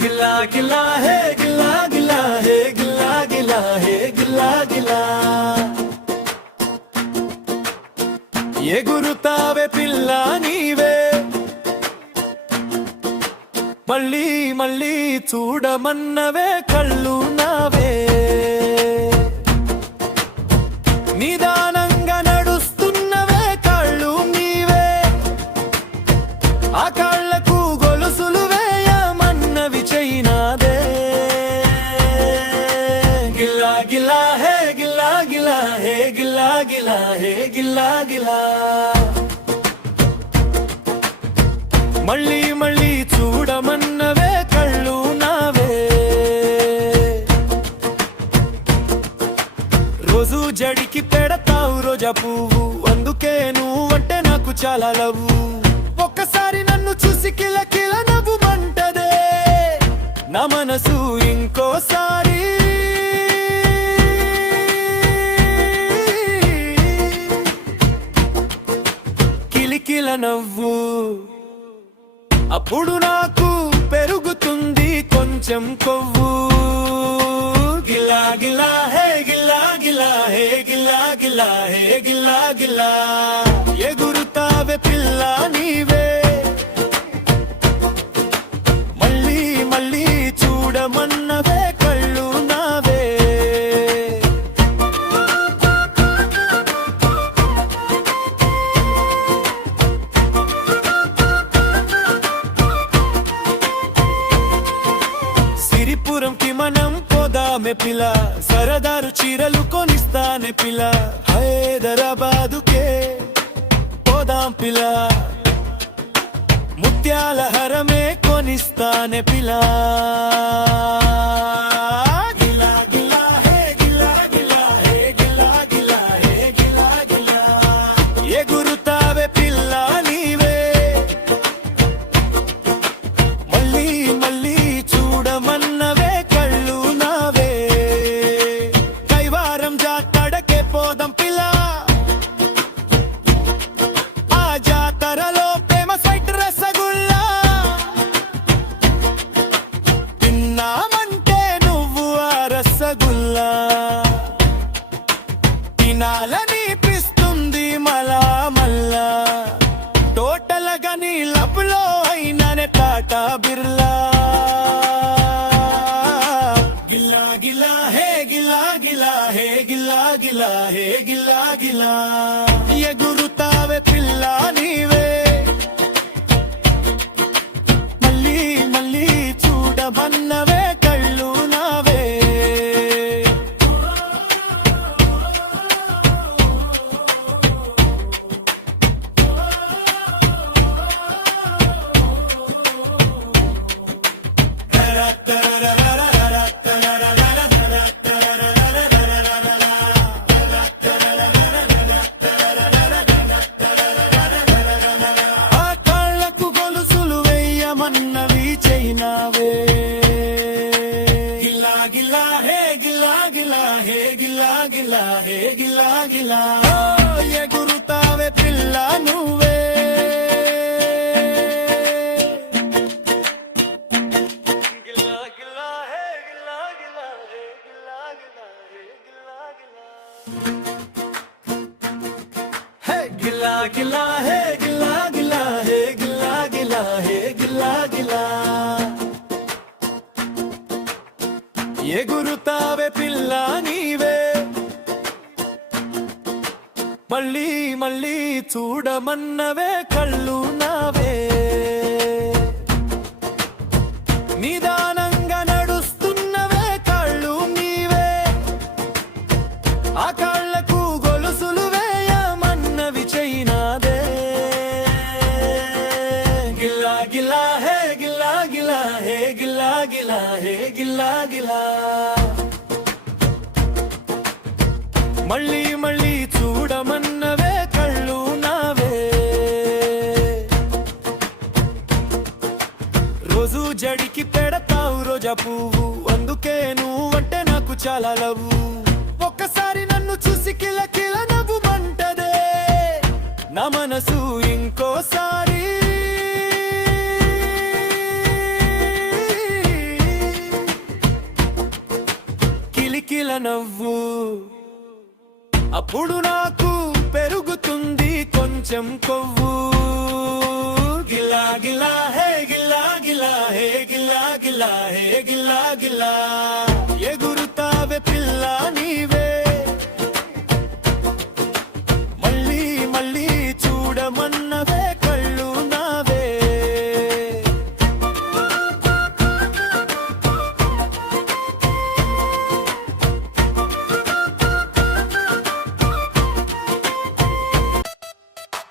గిలా గిలా హే గిలా గిలా హే గిలా గిలా హే గిలా గిలా ఎగురుతావే పిల్ల నీవే మళ్ళీ మళ్ళీ చూడమన్నవే కళ్ళు నావే నిదానంగా నడుస్తున్నవే కళ్ళు నీవే ఆ కాళ్ళకు గొలుసులు వేయమన్నవి చైనాదే గిలా గిలా హే గిలా గిలా హే గిలా గిలా హే గిలా గిలా మళ్ళీ మళ్ళీ చూడమన్నవే కళ్ళు నావే రోజు జడికి పెడతావు రోజా పువ్వు అందుకే నువ్వంటే నాకు చాలా లవ్వు ఒక్కసారి నన్ను చూసి కిల కిల నవ్వుమంటదే నా మనసు ఇంకోసారి కిలికిల నవ్వు అప్పుడు నాకు పెరుగుతుంది కొంచెం కొవ్వు గిలా గిలా హే గిలా గిలా హే గిలా గిలా హే గిలా గిలా ఎగురుతావే పిల్ల నీవే మళ్ళీ మళ్ళీ చూడమన్నవే కళ్ళు నావే సిరిపురంకి మనం పోదామే పిల్ల సరదారు చీరలు కొనిస్తానే పిల్ల హైదరాబాదుకే పోదాం పిల్ల ముత్యాల హరమే కొనిస్తానే పిల్ల గిలా గిలా హే గిలా గిలా హే గిలా గిలా హే గిలా గిలా ఎగురుతావే పిల్ల నీవే మళ్ళీ మళ్ళీ చూడమన్నవే కళ్ళు నావే కైవారం జాతడకే పోదాం పిల్ల ఆ జాతరలో ఫేమస్ వైట్ రసగుల్లా తిన్నామంటే నువ్వు ఆ రసగుల్లా తినాలనిపిస్తుంది మలా మల్లా టోటల్గా నీ లబ్లో అయిననే టాటా బిర్లా గిలా గిలా హే గిలా గిలా హే గిలా గిలా హే గిలా గిలా ఎగురుతావే పిల్ల నీవే మళ్ళీ మళ్ళీ చూడమన్నవే కళ్ళు నావే ఆ కాళ్ళకు గొలుసులు వేయమన్నవి చైనావే గిలా గిలా హే గిలా గిలా హే గిలా గిలా హే గిలా గిలా ఎగురుతావే పిల్ల నువ్వే గిలా గిలా హే గిలా గిలా హే గిలా గిలా హే గిలా గిలా గిలా గిలా హే గిలా గిలా హే గిలా గిలా హే గిలా గిలా ఎగురుతావే పిల్ల నీవే మళ్ళీ మళ్ళీ చూడమన్నవే కళ్ళు నావే నిదానంగా నడుస్తున్నవే కళ్ళు నీవే ఆ కాళ్ళకు గొలుసులు వేయమన్నవి చైనాదే గిలా గిలా హే గిలా గిలా హే గిలా గిలా హే గిలా గిలా మళ్ళీ మళ్ళీ చూడమన్నవే కళ్ళు నావే రోజు జడికి పెడతావు రోజా పువ్వు అందుకే నువ్వంటే నాకు చాలా లవ్వు ఒక్కసారి నన్ను చూసి కిల కిల నవ్వుమంటదే నా మనసు ఇంకోసారి నవ్వు. అప్పుడు నాకు పెరుగుతుంది కొంచెం కొవ్వు. గిలా గిలా హే గిలా గిలా హే గిలా గిలా హే గిలా గిలా ఎగురుతావే పిల్ల నీవే, మళ్ళీ మళ్ళీ చూడమన్నవే కళ్ళు నావే.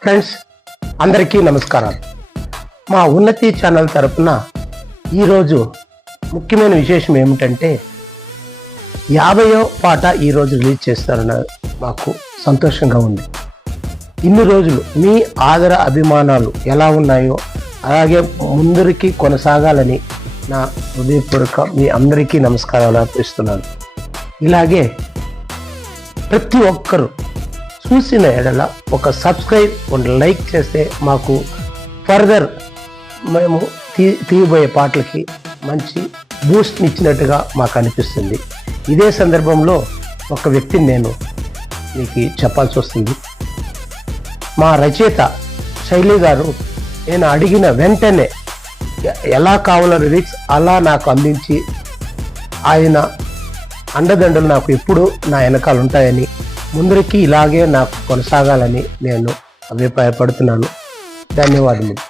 ఫ్రెండ్స్ అందరికీ నమస్కారాలు. మా ఉన్నతి ఛానల్ తరపున ఈరోజు ముఖ్యమైన విశేషం ఏమిటంటే 50వ పాట ఈరోజు రిలీజ్ చేస్తారన్న మాకు సంతోషంగా ఉంది. ఇన్ని రోజులు మీ ఆదర అభిమానాలు ఎలా ఉన్నాయో అలాగే ముందరికి కొనసాగాలని నా హృదయపూర్వక మీ అందరికీ నమస్కారాలు అర్పిస్తున్నాను. ఇలాగే ప్రతి ఒక్కరూ చూసిన ఎడల ఒక సబ్స్క్రైబ్ లైక్ చేస్తే మాకు ఫర్దర్ మేము తీయబోయే పాటలకి మంచి బూస్ట్ ఇచ్చినట్టుగా మాకు అనిపిస్తుంది. ఇదే సందర్భంలో ఒక వ్యక్తిని నేను మీకు చెప్పాల్సి వస్తుంది. మా రచయిత శైలి గారు నేను అడిగిన వెంటనే ఎలా కావాలో లిరిక్స్ అలా నాకు అందించి ఆయన అండదండలు నాకు ఎప్పుడూ నా వెనకాల ఉంటాయని, ముందరికి ఇలాగే నాకు కొనసాగాలని నేను అభిప్రాయపడుతున్నాను. ధన్యవాదములు.